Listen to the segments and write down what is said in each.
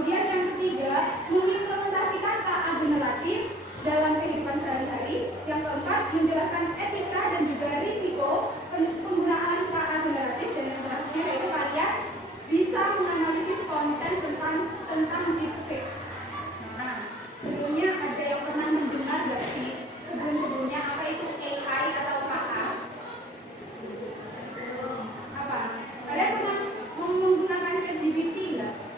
Kemudian yang ketiga, mengimplementasikan KA generatif dalam kehidupan sehari-hari. Yang keempat, menjelaskan etika dan juga risiko penggunaan KA generatif. Dan yang terakhir yaitu kalian bisa menganalisis konten tentang deepfake. Nah, sebelumnya ada yang pernah mendengar nggak sih sebelum-sebelumnya apa itu AI atau KA? Apa? Kalian pernah menggunakan ChatGPT nggak?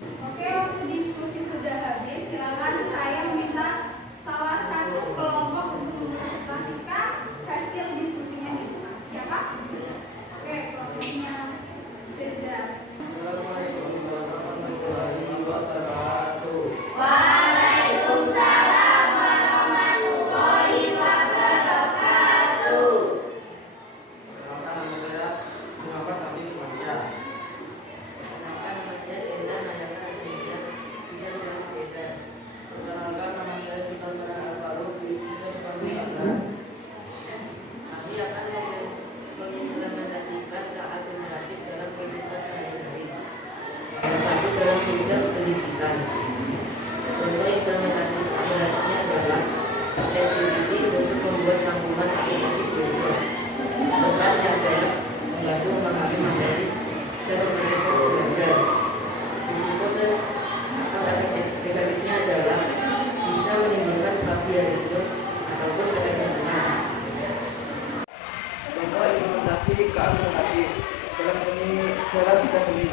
Oke, waktu diskusi sudah habis. Silakan saya meminta salah satu kelompok untuk mempresentasikan hasil diskusinya di rumah. Siapa? Oke, kelompoknya Ceza. Assalamualaikum warahmatullahi wabarakatuh. Waalaikumsalam warahmatullahi wabarakatuh. Perkenalkan, nama saya Muhammad Nabi Firmansyah. Perkenalkan, nama saya Enda Nayaka Asmija, bisa dibilang Enda. Perkenalkan, nama saya Sultan Farhan Al-Faruq, bisa dipanggil Sandra. Kami akan mengimplementasikan KA generatif dalam kehidupan sehari-hari. Satu, dalam bidang pendidikan. Contoh implementasi generatifnya adalah ChatGPT untuk membuat rangkuman aplikasi Google. Perannya adalah membantu memahami materi dan mempercepat belajar. Risiko dan efek negatifnya adalah bisa menimbulkan plagiarisme ataupun ketergantungan. Contoh implementasi keagregatif dalam bidang seni.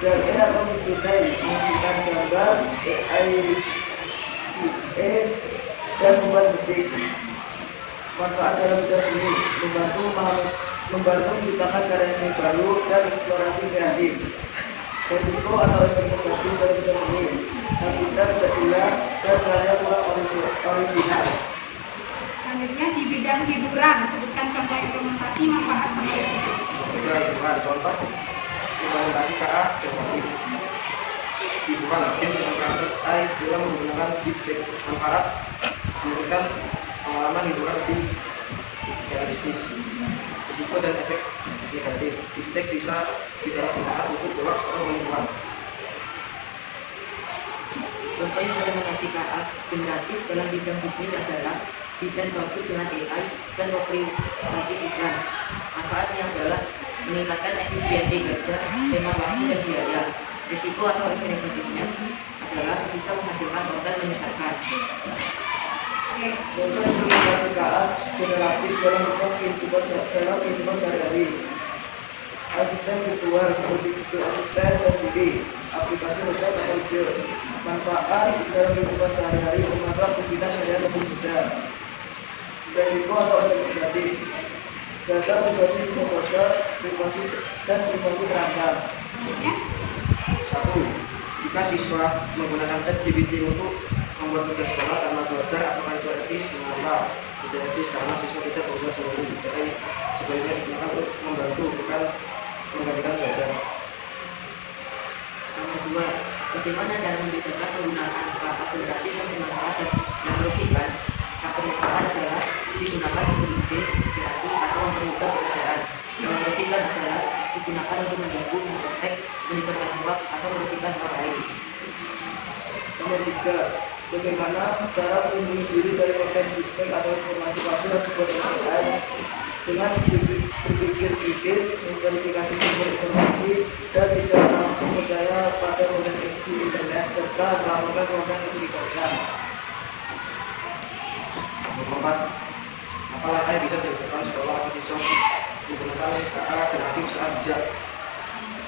AI akan menunjukkan gambar, AI dan membuat musik. Manfaat dalam bidang seni membantu menciptakan karya seni baru dan eksplorasi kreatif. Resiko atau efek negatif dalam bidang seni, habitat tidak jelas dan karya kurang orisinal. Selanjutnya di bidang hiburan, sebutkan contoh implementasi manfaat sama risiko. Contoh implementasi KA generatif. Hiburan game dengan karakter AI film menggunakan deepfake. Manfaat memberikan pengalaman hiburan lebih realistis. Risiko dan efek negatif, deepfake bisa disalahgunakan untuk hoax atau penipuan. Contoh implementasi KA generatif dalam bidang bisnis adalah desain produk dengan AI dan optimalisasi iklan. Manfaatnya adalah meningkatkan efisiensi kerja, hemat waktu dan biaya. Risiko atau efek negatifnya adalah bisa menghasilkan konten menyesatkan. Contoh implementasi KA generatif dalam kehidupan sehari-hari. Asisten virtual seperti Google Asisten dan Siri, aplikasi resep atau video. Manfaat dalam kehidupan sehari-hari membuat pembinaan saya lebih mudah. Resiko atau efek negatif, data pribadi bisa bocor, privasi terancam. Satu, jika siswa menggunakan ChatGPT untuk membuat tugas sekolah tanpa belajar apakah itu etis? Mengapa tidak etis? Karena siswa tidak berusaha sendiri. Jadi sebaiknya digunakan untuk membantu, bukan menggantikan belajar. Nomor 2, bagaimana cara membedakan penggunaan KA generatif yang bermanfaat dan yang merugikan? Yang bermanfaat adalah digunakan untuk ide, inspirasi atau mempermudah pekerjaan. Yang merugikan adalah digunakan untuk mengganggu, memprotek, menimbulkan hoax atau merugikan orang lain. Nomor 3, bagaimana cara melindungi diri dari konten deepfake atau informasi palsu yang dibuat oleh AI? Dengan berpikir kritis, memverifikasi sumber informasi, dan tidak langsung percaya pada konten di internet, serta melakukan konten yang mencurigakan. Nomor 4, apa langkah yang bisa dilakukan sekolah atau bisa menggunakan KA generatif saat bijak?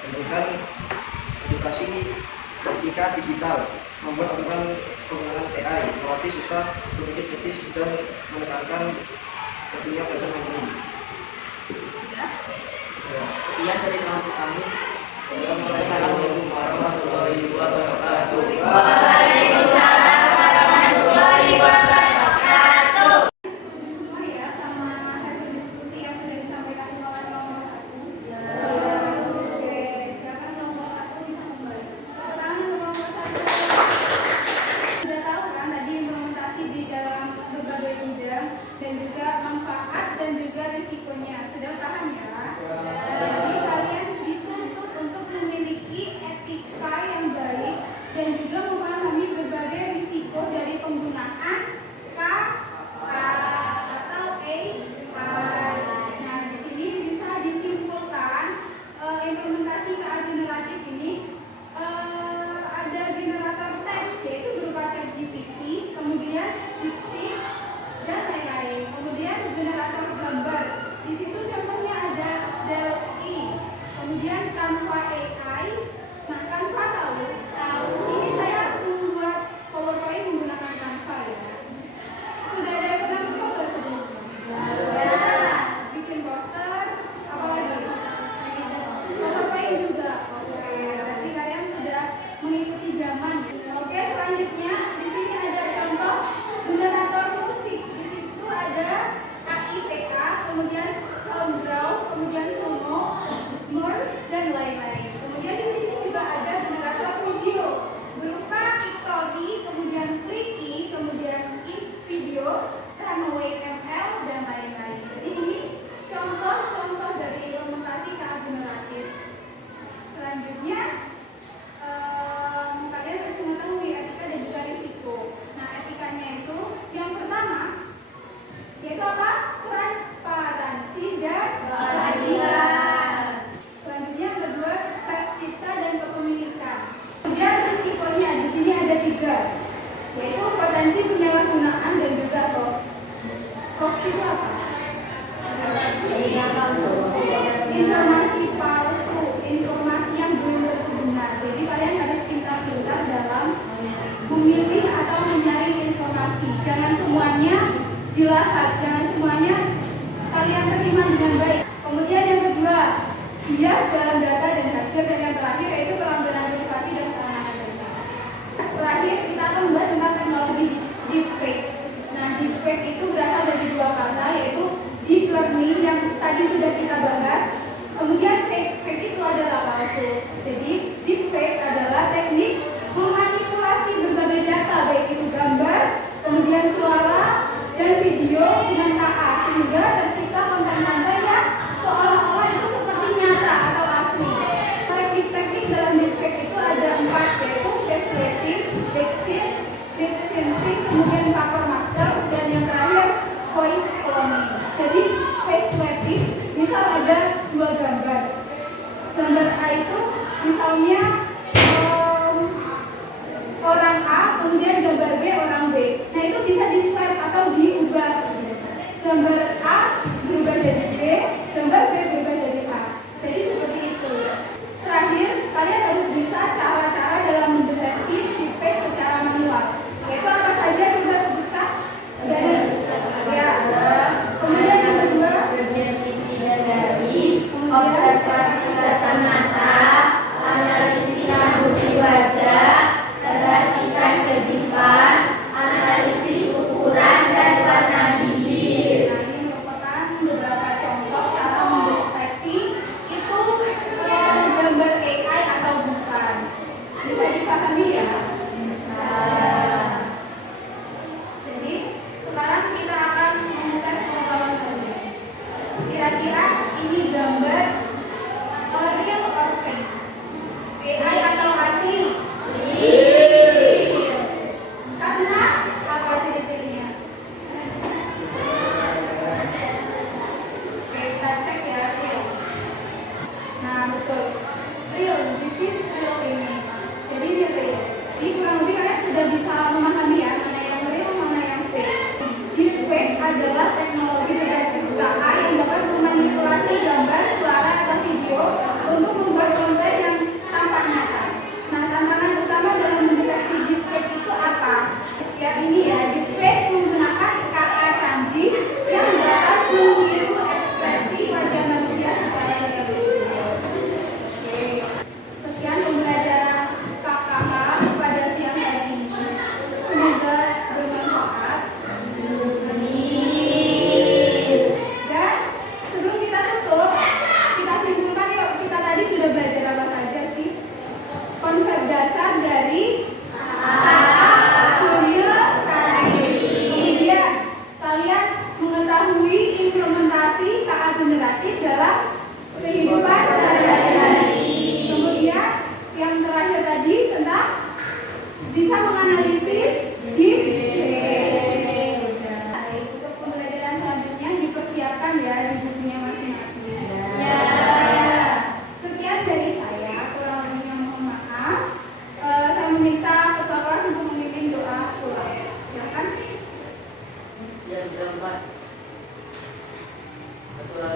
Memberikan edukasi etika digital, membuat aturan penggunaan AI, melatih siswa berpikir kritis dan menekankan pentingnya belajar mandiri. Sekian dari kelompok kami. Assalamualaikum warahmatullahi wabarakatuh. Waalaikumsalam warahmatullahi wabarakatuh. Setuju semua ya sama hasil diskusi yang sudah disampaikan oleh kelompok 1? Ya. Oke, silakan kelompok 1 bisa kembali. Tepuk tangan untuk kelompok 1. Sudah tahu kan tadi implementasi di dalam berbagai bidang dan juga manfaat dan juga risikonya. Sudah paham ya? Jadi kalian dituntut untuk memiliki etika itu apa? Informasi palsu, informasi yang belum tentu benar. Jadi kalian harus pintar-pintar dalam memilih atau menyaring informasi. Jangan semuanya dilahap, jangan semuanya kalian terima dengan baik. Kemudian yang kedua, bias dalam data dan hasil. Dan yang terakhir yaitu pelanggaran privasi dan keamanan data. Terakhir kita akan membahas tentang teknologi deepfake. Nah, deepfake itu berasal dari dua kata, yaitu deep learning yang tadi sudah kita bahas. Kemudian fake itu adalah palsu. Jadi deepfake adalah teknik memanipulasi berbagai data, baik itu gambar, kemudian suara dan video dengan KA, sehingga tercipta konten-konten yang seolah-olah itu seperti nyata atau asli. Teknik dalam deepfake itu ada 4, yaitu face swapping, deep syncing, kemudian paper master, dan yang terakhir voice cloning. Jadi face swapping, misal ada 2 gambar. Gambar A itu misalnya orang A, kemudian gambar B orang B. Nah, itu bisa di swipe atau diubah. Gambar A berubah jadi B, gambar B berubah jadi A. Jadi seperti itu. Terakhir, kalian harus bisa cara-cara dalam mendeteksi deepfake secara manual. Yaitu apa saja, coba sebutkan. Dari ya. Kemudian yang kedua, observasi kacamata, analisis rambut di wajah, perhatikan kedipan, analisis ukuran dan warna bibir. Nah, ini merupakan beberapa contoh cara mendeteksi itu gambar AI atau bukan. Bisa dipahami ya? Bisa. Jadi sekarang kita akan mengetes pengetahuan kalian. Kira-kira ini gambar real or fake? AI atau asli? Karena apa ciri-cirinya? Oke, kita cek ya, real. Nah, betul. Real, this is real image. Jadi ini real. Jadi kurang lebih kalian sudah bisa memahami ya, mana yang real, mana yang fake. Deepfake adalah teknologi berbasis KA yang dapat memanipulasi gambar, suara, atau video untuk membuat konten yang tampak nyata. Nah, tantangan utama dalam mendeteksi deepfake itu apa? Ya, ini ya, deepfake menggunakan KA canggih yang dapat meniru ekspresi wajah manusia secara realistis. Oke. Sekian pembelajaran KKH pada siang hari ini. Semoga bermanfaat. Dan sebelum kita tutup, kita simpulkan yuk, kita tadi sudah belajar apa saja sih? Konsep dasar dari kemudian kalian mengetahui implementasi KA generatif dalam kehidupan sehari-hari. Kemudian yang terakhir tadi tentang bisa menganalisis deepfake. Baik, untuk pembelajaran selanjutnya dipersiapkan ya di bukunya masing-masing. Ya. Sekian dari saya, kurang lebihnya mohon maaf. Saya meminta ketua kelas untuk memimpin doa pulang. Silakan. Yang keempat, ketua